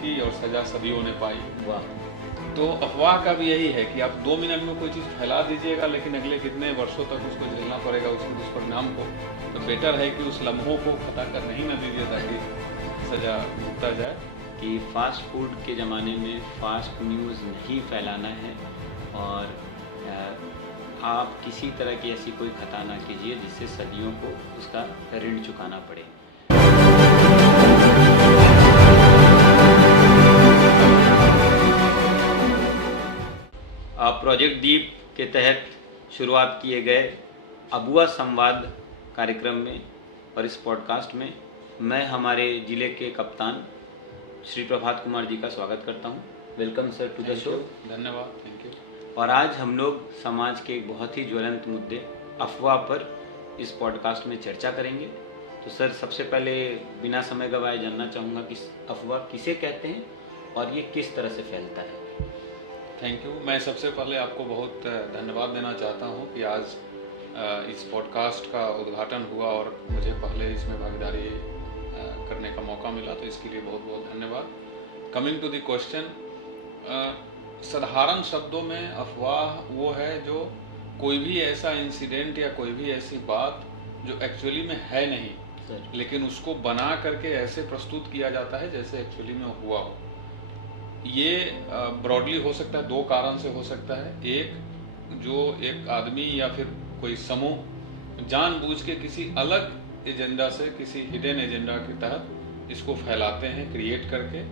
की और सजा सदियों ने पाई। वाह। तो अफवाह का भी यही है कि आप 2 मिनट में कोई चीज़ फैला दीजिएगा, लेकिन अगले कितने वर्षों तक उसको झेलना पड़ेगा उसके दुष्परिणाम को। तो बेटर है कि उस लम्हों को खता करने ही न दीजिए ताकि सजा भुगता जाए। कि फास्ट फूड के ज़माने में फास्ट न्यूज़ नहीं फैलाना है और आप किसी तरह की ऐसी कोई खता ना कीजिए जिससे सदियों को उसका ऋण चुकाना पड़े। प्रोजेक्ट दीप के तहत शुरुआत किए गए अबुआ संवाद कार्यक्रम में और इस पॉडकास्ट में मैं हमारे ज़िले के कप्तान श्री प्रभात कुमार जी का स्वागत करता हूं। Welcome sir to the show. धन्यवाद, थैंक यू। और आज हम लोग समाज के एक बहुत ही ज्वलंत मुद्दे अफवाह पर इस पॉडकास्ट में चर्चा करेंगे। तो सर, सबसे पहले बिना समय गवाए जानना चाहूँगा कि अफवाह किसे कहते हैं और ये किस तरह से फैलता है। Thank you. मैं सबसे पहले आपको बहुत धन्यवाद देना चाहता हूँ कि आज इस पॉडकास्ट का उद्घाटन हुआ और मुझे पहले इसमें भागीदारी करने का मौका मिला, तो इसके लिए बहुत बहुत धन्यवाद। कमिंग टू द क्वेश्चन, साधारण शब्दों में अफवाह वो है जो कोई भी ऐसा इंसिडेंट या कोई भी ऐसी बात जो एक्चुअली में है नहीं, लेकिन उसको बना करके ऐसे प्रस्तुत किया जाता है जैसे एक्चुअली में हुआ हो। ये ब्रॉडली हो सकता है, 2 कारण से हो सकता है। एक, जो एक आदमी या फिर कोई समूह जानबूझ के किसी अलग एजेंडा से, किसी हिडन एजेंडा के तहत इसको फैलाते हैं क्रिएट करके।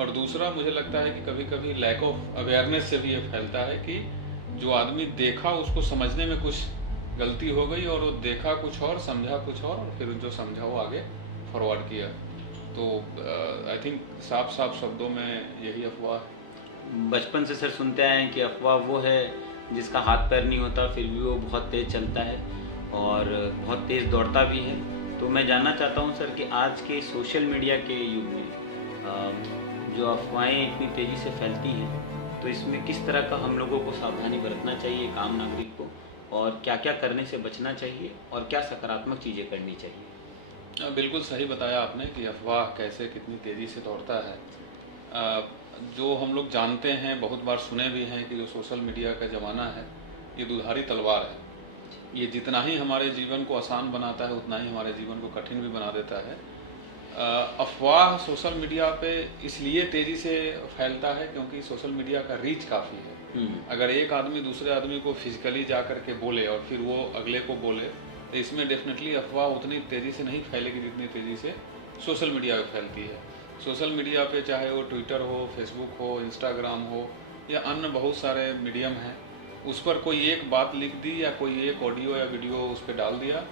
और दूसरा, मुझे लगता है कि कभी कभी लैक ऑफ अवेयरनेस से भी ये फैलता है कि जो आदमी देखा उसको समझने में कुछ गलती हो गई और वो देखा कुछ और, समझा कुछ और फिर जो समझा वो आगे फॉरवर्ड किया। तो आई थिंक साफ साफ शब्दों में यही अफवाह है। बचपन से सर सुनते आए हैं कि अफवाह वो है जिसका हाथ पैर नहीं होता फिर भी वो बहुत तेज़ चलता है और बहुत तेज़ दौड़ता भी है। तो मैं जानना चाहता हूं सर कि आज के सोशल मीडिया के युग में जो अफवाहें इतनी तेज़ी से फैलती हैं, तो इसमें किस तरह का हम लोगों को सावधानी बरतना चाहिए, एक आम नागरिक को, और क्या क्या करने से बचना चाहिए और क्या सकारात्मक चीज़ें करनी चाहिए। बिल्कुल सही बताया आपने कि अफवाह कैसे कितनी तेज़ी से दौड़ता है। जो हम लोग जानते हैं, बहुत बार सुने भी हैं कि जो सोशल मीडिया का ज़माना है ये दुधारी तलवार है। ये जितना ही हमारे जीवन को आसान बनाता है उतना ही हमारे जीवन को कठिन भी बना देता है। अफवाह सोशल मीडिया पे इसलिए तेज़ी से फैलता है क्योंकि सोशल मीडिया का रीच काफ़ी है। अगर एक आदमी दूसरे आदमी को फिजिकली जा करके बोले और फिर वो अगले को बोले, तो इसमें डेफिनेटली अफवाह उतनी तेज़ी से नहीं फैलेगी जितनी तेज़ी से सोशल मीडिया पे फैलती है। सोशल मीडिया पे चाहे वो ट्विटर हो, फेसबुक हो, इंस्टाग्राम हो या अन्य बहुत सारे मीडियम हैं, उस पर कोई एक बात लिख दी या कोई एक ऑडियो या वीडियो उस पर डाल दिया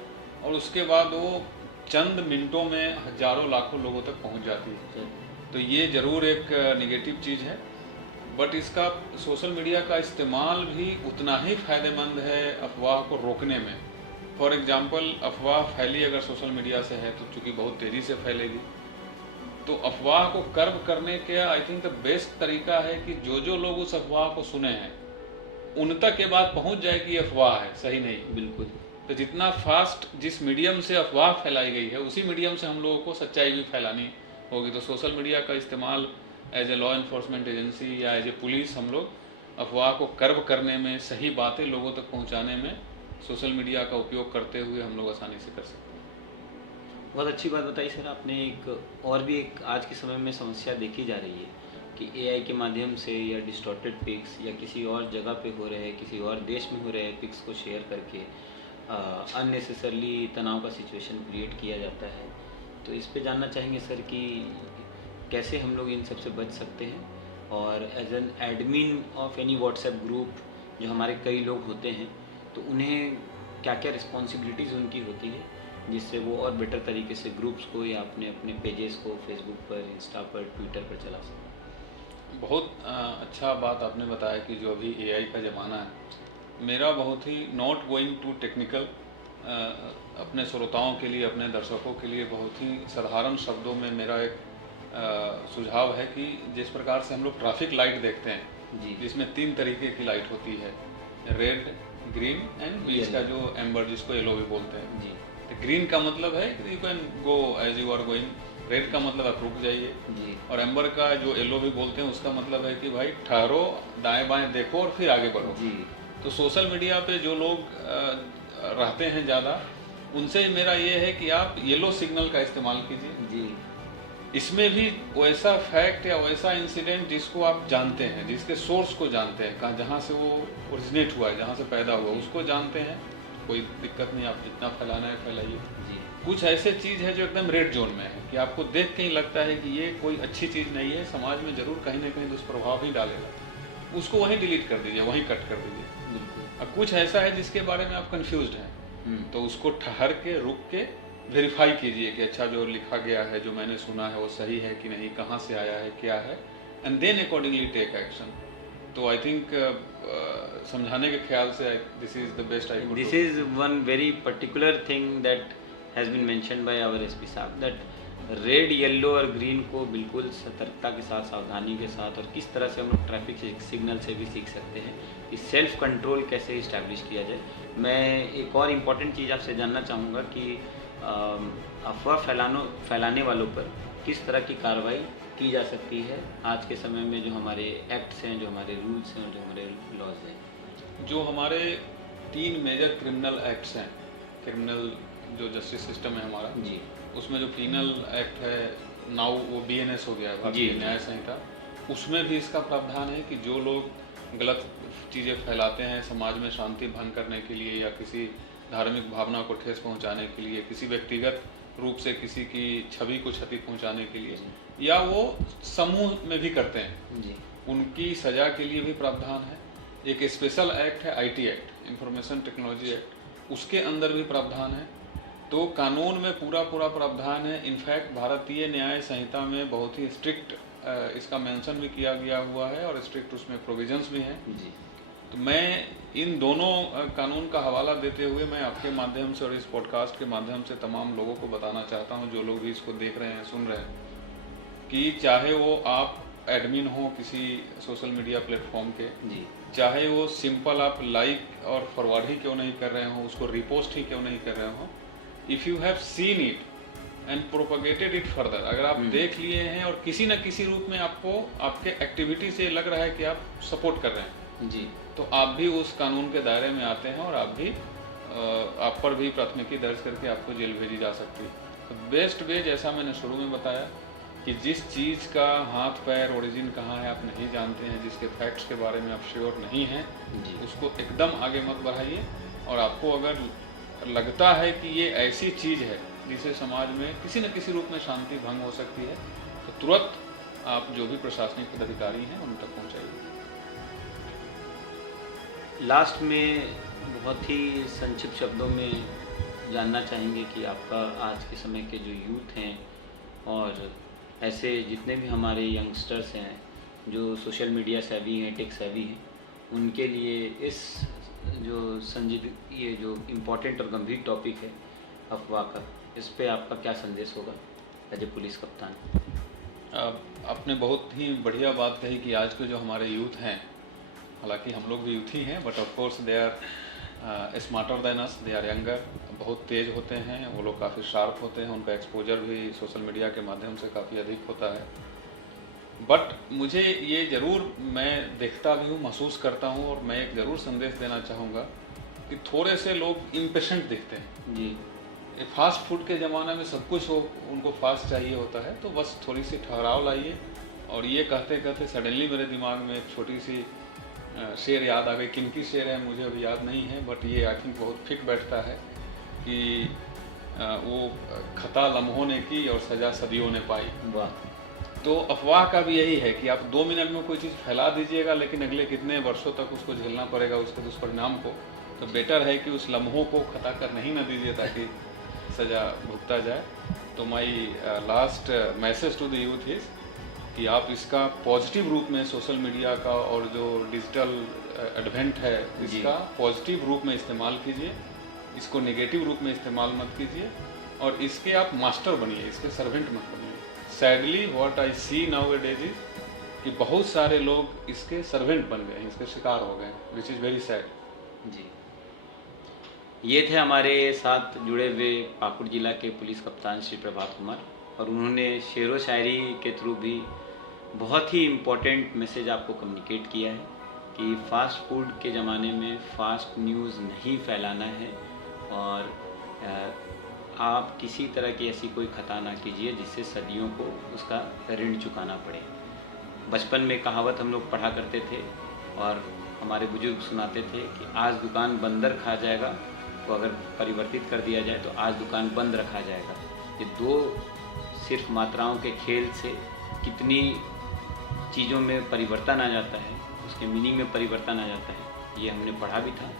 और उसके बाद वो चंद मिनटों में हजारों लाखों लोगों तक पहुंच जाती है। तो ये ज़रूर एक निगेटिव चीज़ है, बट इसका सोशल मीडिया का इस्तेमाल भी उतना ही फ़ायदेमंद है अफवाह को रोकने में। फॉर एग्जाम्पल, अफवाह फैली अगर सोशल मीडिया से है तो चूँकि बहुत तेज़ी से फैलेगी, तो अफवाह को कर्ब करने के आई थिंक द बेस्ट तरीका है कि जो लोग उस अफवाह को सुने हैं उन तक ये बात पहुंच जाए कि ये अफवाह है, सही नहीं। बिल्कुल। तो जितना फास्ट जिस मीडियम से अफवाह फैलाई गई है उसी मीडियम से हम लोगों को सच्चाई भी फैलानी होगी। तो सोशल मीडिया का इस्तेमाल as a law enforcement agency या एज ए पुलिस हम लोग अफवाह को कर्ब करने में, सही बातें लोगों तक पहुँचाने में सोशल मीडिया का उपयोग करते हुए हम लोग आसानी से कर सकते हैं। बहुत अच्छी बात बताई सर आपने। एक और भी एक आज के समय में समस्या देखी जा रही है कि एआई के माध्यम से या डिस्टॉर्टेड पिक्स या किसी और जगह पे हो रहे हैं, किसी और देश में हो रहे हैं पिक्स को शेयर करके अननेसेसरली तनाव का सिचुएशन क्रिएट किया जाता है। तो इस पे जानना चाहेंगे सर कि कैसे हम लोग इन सब से बच सकते हैं, और as an admin of any WhatsApp group जो हमारे कई लोग होते हैं, तो उन्हें क्या क्या रिस्पॉन्सिबिलिटीज़ उनकी होती है जिससे वो और बेटर तरीके से ग्रुप्स को या अपने पेजेस को फेसबुक पर, इंस्टा पर, ट्विटर पर चला सकें। बहुत अच्छा बात आपने बताया कि जो अभी एआई का ज़माना है, मेरा बहुत ही नॉट गोइंग टू टेक्निकल, अपने श्रोताओं के लिए, अपने दर्शकों के लिए बहुत ही साधारण शब्दों में मेरा एक सुझाव है कि जिस प्रकार से हम लोग ट्रैफिक लाइट देखते हैं जी, जिसमें 3 तरीके की लाइट होती है, रेड, ग्रीन एंड बीच का जो एम्बर जिसको येलो भी बोलते हैं जी। तो ग्रीन का मतलब है you can go as you are going red का मतलब आप रुक जाइए, जी और एम्बर का जो येलो भी बोलते हैं उसका मतलब है कि भाई ठहरो, दाएं बाएं देखो और फिर आगे बढ़ो। जी तो सोशल मीडिया पे जो लोग रहते हैं ज़्यादा, उनसे मेरा ये है कि आप येलो सिग्नल का इस्तेमाल कीजिए। जी इसमें भी वैसा फैक्ट या वैसा इंसिडेंट जिसको आप जानते हैं, जिसके सोर्स को जानते हैं, कहाँ जहाँ से वो ओरिजिनेट हुआ है, जहाँ से पैदा हुआ, उसको जानते हैं, कोई दिक्कत नहीं, आप जितना फैलाना है फैलाइए। जी कुछ ऐसे चीज़ है जो एकदम रेड जोन में है कि आपको देख के ही लगता है कि ये कोई अच्छी चीज़ नहीं है, समाज में जरूर कहीं ना कहीं दुष्प्रभाव ही डालेगा, उसको वहीं डिलीट कर दीजिए, वहीं कट कर दीजिए। बिल्कुल। अब कुछ ऐसा है जिसके बारे में आप कंफ्यूज्ड हैं, तो उसको ठहर के रुक के वेरीफाई कीजिए कि अच्छा जो लिखा गया है, जो मैंने सुना है वो सही है कि नहीं, कहाँ से आया है, क्या है, and then accordingly take action. तो आई थिंक समझाने के ख्याल से this is the best I could This is one very particular thing that has been mentioned by our SP साहब, that रेड, येलो और ग्रीन को बिल्कुल सतर्कता के साथ, सावधानी के साथ, और किस तरह से हम लोग ट्रैफिक सिग्नल से भी सीख सकते हैं कि सेल्फ कंट्रोल कैसे इस्टेब्लिश किया जाए। मैं एक और इम्पॉर्टेंट चीज़ आपसे जानना चाहूँगा कि अफवाह फैलाने वालों पर किस तरह की कार्रवाई की जा सकती है आज के समय में, जो हमारे एक्ट्स हैं, जो हमारे रूल्स हैं, जो हमारे लॉज हैं। जो हमारे 3 मेजर क्रिमिनल एक्ट्स हैं, क्रिमिनल जो जस्टिस सिस्टम है हमारा, जी उसमें जो पीनल एक्ट है नाउ वो BNS हो गया है, भारतीय जी। न्याय संहिता, उसमें भी इसका प्रावधान है कि जो लोग गलत चीज़ें फैलाते हैं समाज में शांति भंग करने के लिए, या किसी धार्मिक भावना को ठेस पहुंचाने के लिए, किसी व्यक्तिगत रूप से किसी की छवि को क्षति पहुंचाने के लिए, या वो समूह में भी करते हैं, जी उनकी सजा के लिए भी प्रावधान है। एक स्पेशल एक्ट है IT act, information technology act, उसके अंदर भी प्रावधान है। तो कानून में पूरा पूरा प्रावधान है। इनफैक्ट भारतीय न्याय संहिता में बहुत ही स्ट्रिक्ट इसका मेंशन भी किया गया हुआ है, और स्ट्रिक्ट उसमें प्रोविजंस भी हैं। जी तो मैं इन दोनों कानून का हवाला देते हुए मैं आपके माध्यम से और इस पॉडकास्ट के माध्यम से तमाम लोगों को बताना चाहता हूं, जो लोग भी इसको देख रहे हैं, सुन रहे हैं, कि चाहे वो आप एडमिन हो किसी सोशल मीडिया प्लेटफॉर्म के, जी चाहे वो सिंपल आप लाइक और फॉरवर्ड ही क्यों नहीं कर रहे हो, उसको रिपोस्ट ही क्यों नहीं कर रहे हो, if you have seen it and propagated it further, अगर आप देख लिए हैं और किसी न किसी रूप में आपको आपके एक्टिविटी से लग रहा है कि आप सपोर्ट कर रहे हैं, जी तो आप भी उस कानून के दायरे में आते हैं, और आप भी आप पर भी प्राथमिकी दर्ज करके आपको जेल भेजी जा सकती है। तो बेस्ट वे, जैसा मैंने शुरू में बताया, कि जिस चीज़ का हाथ पैर ओरिजिन कहाँ है आप नहीं जानते हैं, जिसके फैक्ट्स के बारे में आप श्योर नहीं हैं, जी उसको एकदम आगे मत बढ़ाइए। और आपको अगर लगता है कि ये ऐसी चीज़ है जिसे समाज में किसी न किसी रूप में शांति भंग हो सकती है, तो तुरंत आप जो भी प्रशासनिक पदाधिकारी हैं उन तक पहुँचाइए। लास्ट में बहुत ही संक्षिप्त शब्दों में जानना चाहेंगे कि आपका आज के समय के जो यूथ हैं और ऐसे जितने भी हमारे यंगस्टर्स हैं जो सोशल मीडिया सेवी हैं, टेक सेवी हैं, उनके लिए इस जो ये जो इम्पोर्टेंट और गंभीर टॉपिक है अफवाह का, इस पे आपका क्या संदेश होगा एज ए पुलिस कप्तान? आपने बहुत ही बढ़िया बात कही कि आज के जो हमारे यूथ हैं, हालांकि हम लोग भी यूथ ही हैं, but of course they are smarter than us, they are younger, बहुत तेज़ होते हैं वो लोग, काफ़ी शार्प होते हैं, उनका एक्सपोजर भी सोशल मीडिया के माध्यम से काफ़ी अधिक होता है। बट मुझे ये ज़रूर, मैं देखता भी हूँ, महसूस करता हूँ, और मैं एक ज़रूर संदेश देना चाहूँगा कि थोड़े से लोग इम्पेशेंट दिखते हैं। जी फास्ट फूड के ज़माने में सब कुछ हो, उनको फास्ट चाहिए होता है, तो बस थोड़ी सी ठहराव लाइए। और ये कहते कहते सडनली मेरे दिमाग में एक छोटी सी शेर याद आ गई। किनकी शेर है मुझे अभी याद नहीं है, बट ये आई थिंक बहुत फिट बैठता है कि वो खता लम्हों ने की और सजा सदियों ने पाई। वाह। तो अफवाह का भी यही है कि आप 2 मिनट में कोई चीज़ फैला दीजिएगा, लेकिन अगले कितने वर्षों तक उसको झेलना पड़ेगा, उसके दुष्परिणाम को। तो बेटर है कि उस लम्हों को खता कर नहीं न दीजिए ताकि सज़ा भुगता जाए। तो my last message to the youth is कि आप इसका पॉजिटिव रूप में, सोशल मीडिया का और जो डिजिटल एडवेंट है, इसका पॉजिटिव रूप में इस्तेमाल कीजिए, इसको नेगेटिव रूप में इस्तेमाल मत कीजिए, और इसके आप मास्टर बनिए, इसके सर्वेंट मत बनिए। Sadly what I see nowadays is कि बहुत सारे लोग इसके सर्वेंट बन गए हैं, इसके शिकार हो गए, विच इज़ वेरी सैड। जी, ये थे हमारे साथ जुड़े हुए पाकुड़ जिला के पुलिस कप्तान श्री प्रभात कुमार। और उन्होंने शेर व शायरी के थ्रू भी बहुत ही इम्पोर्टेंट मैसेज आपको कम्युनिकेट किया है कि फ़ास्ट फूड के ज़माने में फ़ास्ट न्यूज़ नहीं फैलाना है और आप किसी तरह की ऐसी कोई खता ना कीजिए जिससे सदियों को उसका ऋण चुकाना पड़े। बचपन में कहावत हम लोग पढ़ा करते थे और हमारे बुजुर्ग सुनाते थे कि आज दुकान बंदर खा जाएगा, तो अगर परिवर्तित कर दिया जाए तो आज दुकान बंद रखा जाएगा। ये दो सिर्फ मात्राओं के खेल से कितनी चीज़ों में परिवर्तन आ जाता है, उसके मीनिंग में परिवर्तन आ जाता है, ये हमने पढ़ा भी था।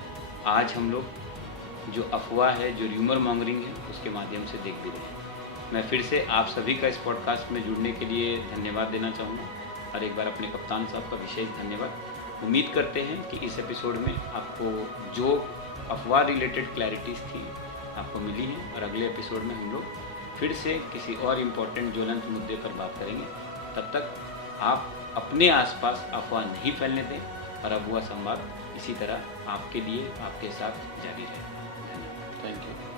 आज हम लोग जो अफवाह है, जो र्यूमर मॉन्गरिंग है, उसके माध्यम से देख भी रहे हैं। मैं फिर से आप सभी का इस पॉडकास्ट में जुड़ने के लिए धन्यवाद देना चाहूँगा और एक बार अपने कप्तान साहब का विशेष धन्यवाद। उम्मीद करते हैं कि इस एपिसोड में आपको जो अफवाह रिलेटेड क्लैरिटीज़ थी आपको मिली हैं और अगले एपिसोड में हम लोग फिर से किसी और इम्पोर्टेंट ज्वलंत मुद्दे पर बात करेंगे। तब तक आप अपने आसपास अफवाह नहीं फैलने दें और अफवाह संवाद इसी तरह आपके लिए आपके साथ जारी रहे। धन्यवाद। Thank you.